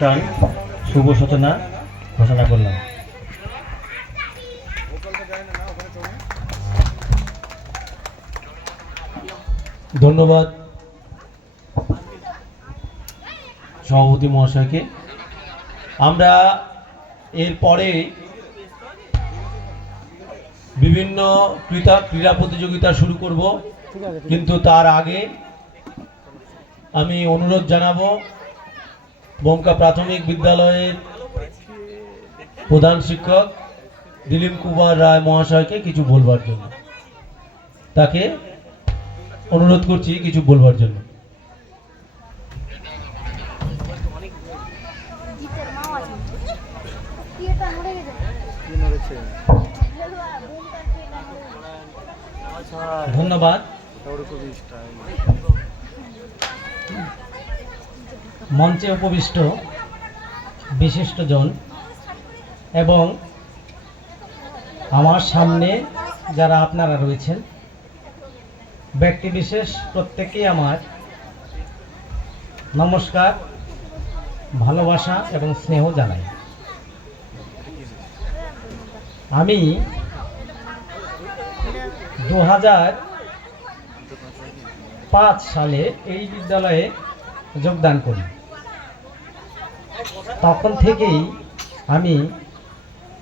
অনুষ্ঠান শুভ সূচনা ঘোষণা করলাম। ধন্যবাদ সভাপতি মহাশয়কে। আমরা এরপরে বিভিন্ন ক্রীড়া প্রতিযোগিতা শুরু করব, কিন্তু তার আগে আমি অনুরোধ জানাবো বঙ্কা প্রাথমিক বিদ্যালয়ের প্রধান শিক্ষক দিলীপ কুমার রায় মহাশয়কে কিছু বলবার জন্য। তাকে অনুরোধ করছি কিছু বলবার জন্য। ধন্যবাদ। মঞ্চে উপবিষ্ট বিশিষ্টজন এবং আমার সামনে যারা আপনারা রয়েছেন, ব্যক্তিবিশেষ প্রত্যেকেই আমার নমস্কার, ভালোবাসা এবং স্নেহ জানাই। আমি 2005 সালে এই বিদ্যালয়ে যোগদান করি। তখন থেকেই আমি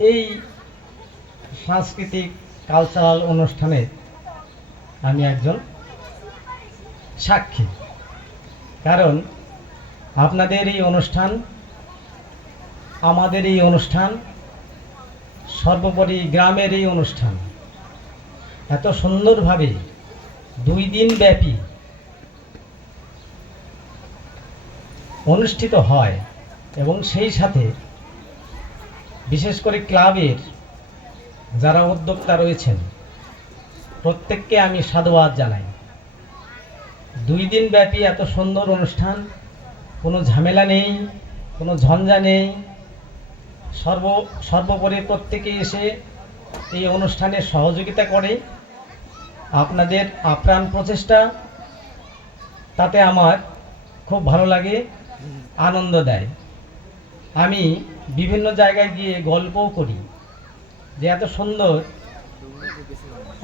এই সাংস্কৃতিক কালচারাল অনুষ্ঠানের আমি একজন সাক্ষী। কারণ আপনাদের এই অনুষ্ঠান, আমাদের এই অনুষ্ঠান, সর্বোপরি গ্রামের এই অনুষ্ঠান এত সুন্দরভাবে 2 দিন ব্যাপী অনুষ্ঠিত হয় এবং সেই সাথে বিশেষ করে ক্লাবের যারা উদ্যোক্তা রয়েছেন প্রত্যেককে আমি সাধুবাদ জানাই। 2 দিন ব্যাপী এত সুন্দর অনুষ্ঠান, কোনো ঝামেলা নেই, কোনো ঝঞ্ঝা নেই। সর্বোপরি প্রত্যেকে এসে এই অনুষ্ঠানে সহযোগিতা করে। আপনাদের আপ্রাণ প্রচেষ্টা তাতে আমার খুব ভালো লাগে, আনন্দ দেয়। আমি বিভিন্ন জায়গায় গিয়ে গল্পও করি যে এত সুন্দর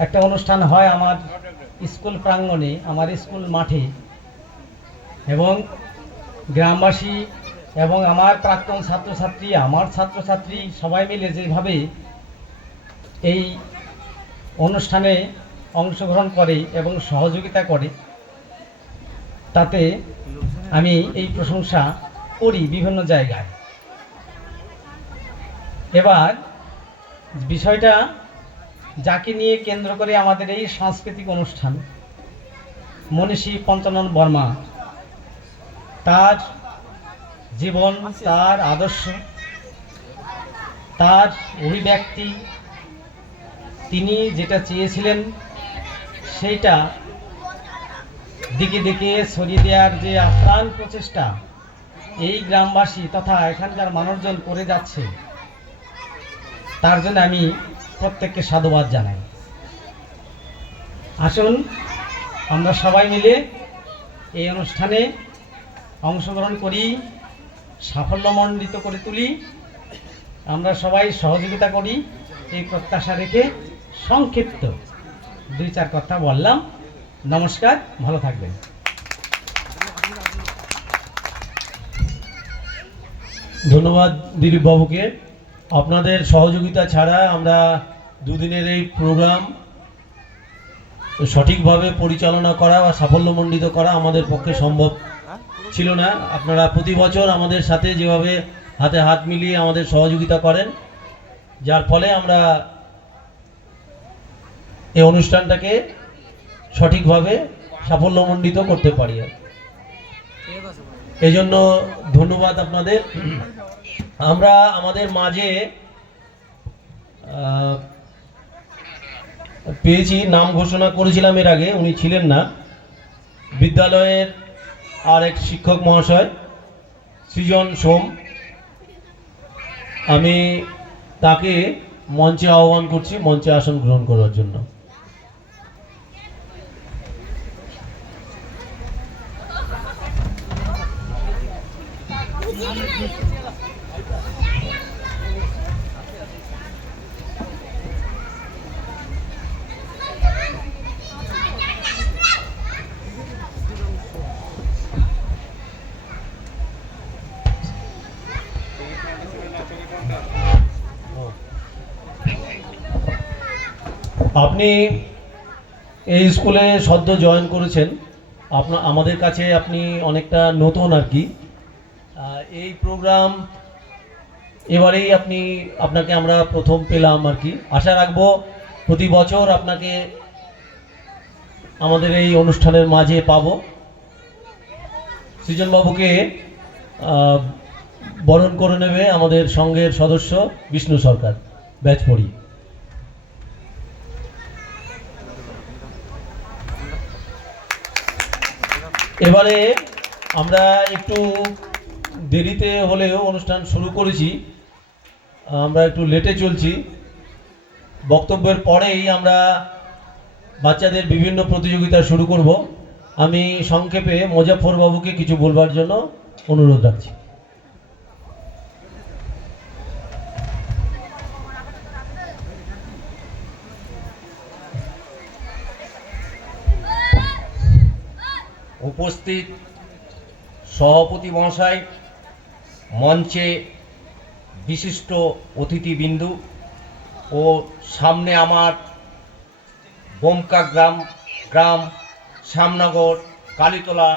একটা অনুষ্ঠান হয় আমার স্কুল প্রাঙ্গণে, আমার স্কুল মাঠে, এবং গ্রামবাসী এবং আমার প্রাক্তন ছাত্রছাত্রী, আমার ছাত্রছাত্রী সবাই মিলে যেভাবে এই অনুষ্ঠানে অংশগ্রহণ করে এবং সহযোগিতা করে, তাতে আমি এই প্রশংসা করি বিভিন্ন জায়গায়। এবার বিষয়টা যাকে নিয়ে কেন্দ্র করে আমাদের এই সাংস্কৃতিক অনুষ্ঠান, মনীষী পঞ্চানন বর্মা, তার জীবন, তার আদর্শ, তার অভিব্যক্তি, তিনি যেটা চেয়েছিলেন সেইটা দিকে দিকে ছড়িয়ে দেওয়ার যে আপ্রাণ প্রচেষ্টা এই গ্রামবাসী তথা এখানকার মানুষজন করে যাচ্ছে, তার জন্য আমি প্রত্যেককে সাধুবাদ জানাই। আসুন আমরা সবাই মিলে এই অনুষ্ঠানে অংশগ্রহণ করি, সাফল্যমণ্ডিত করে তুলি, আমরা সবাই সহযোগিতা করি, এই প্রত্যাশা রেখে সংক্ষিপ্ত 2-4 কথা বললাম। নমস্কার, ভালো থাকবেন। ধন্যবাদ দিলীপ বাবুকে। আপনাদের সহযোগিতা ছাড়া আমরা 2 দিনের এই প্রোগ্রাম সঠিকভাবে পরিচালনা করা বা সাফল্যমণ্ডিত করা আমাদের পক্ষে সম্ভব ছিল না। আপনারা প্রতি বছর আমাদের সাথে যেভাবে হাতে হাত মিলিয়ে আমাদের সহযোগিতা করেন, যার ফলে আমরা এই অনুষ্ঠানটাকে সঠিকভাবে সাফল্যমণ্ডিত করতে পারি। এই জন্য ধন্যবাদ আপনাদের। আমরা আমাদের মাঝে পেয়েছি, নাম ঘোষণা করেছিলাম এর আগে, উনি ছিলেন না, বিদ্যালয়ের আর এক শিক্ষক মহাশয় সৃজন সোম। আমি তাকে মঞ্চে আহ্বান করছি, মঞ্চে আসন গ্রহণ করার জন্য। আপনি এই স্কুলে সদ্য জয়েন করেছেন, আমাদের কাছে আপনি অনেকটা নতুন আর কি। এই প্রোগ্রাম এবারেই আপনাকে আমরা প্রথম পেলাম আর কি। আশা রাখবো প্রতি বছর আপনাকে আমাদের এই অনুষ্ঠানের মাঝে পাবো। সৃজনবাবুকে বরণ করে নেবে আমাদের সংঘের সদস্য বিষ্ণু সরকার, ব্যাচ পড়ি। এবারে আমরা একটু দেরিতে হলেও অনুষ্ঠান শুরু করেছি, আমরা একটু লেটে চলছি। বক্তব্যের পরেই আমরা বাচ্চাদের বিভিন্ন প্রতিযোগিতা শুরু করব। আমি সংক্ষেপে মোজাফফর বাবুকে কিছু বলবার জন্য অনুরোধ রাখছি। উপস্থিত সভাপতি মহাশয়, মঞ্চে বিশিষ্ট অতিথিবৃন্দু ও সামনে আমার বোমকা গ্রাম শ্যামনগর কালীতলা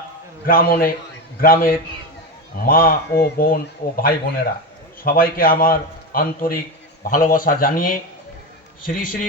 গ্রামের মা ও বোন ও ভাই বোনেরা, সবাইকে আমার আন্তরিক ভালোবাসা জানিয়ে শ্রী শ্রী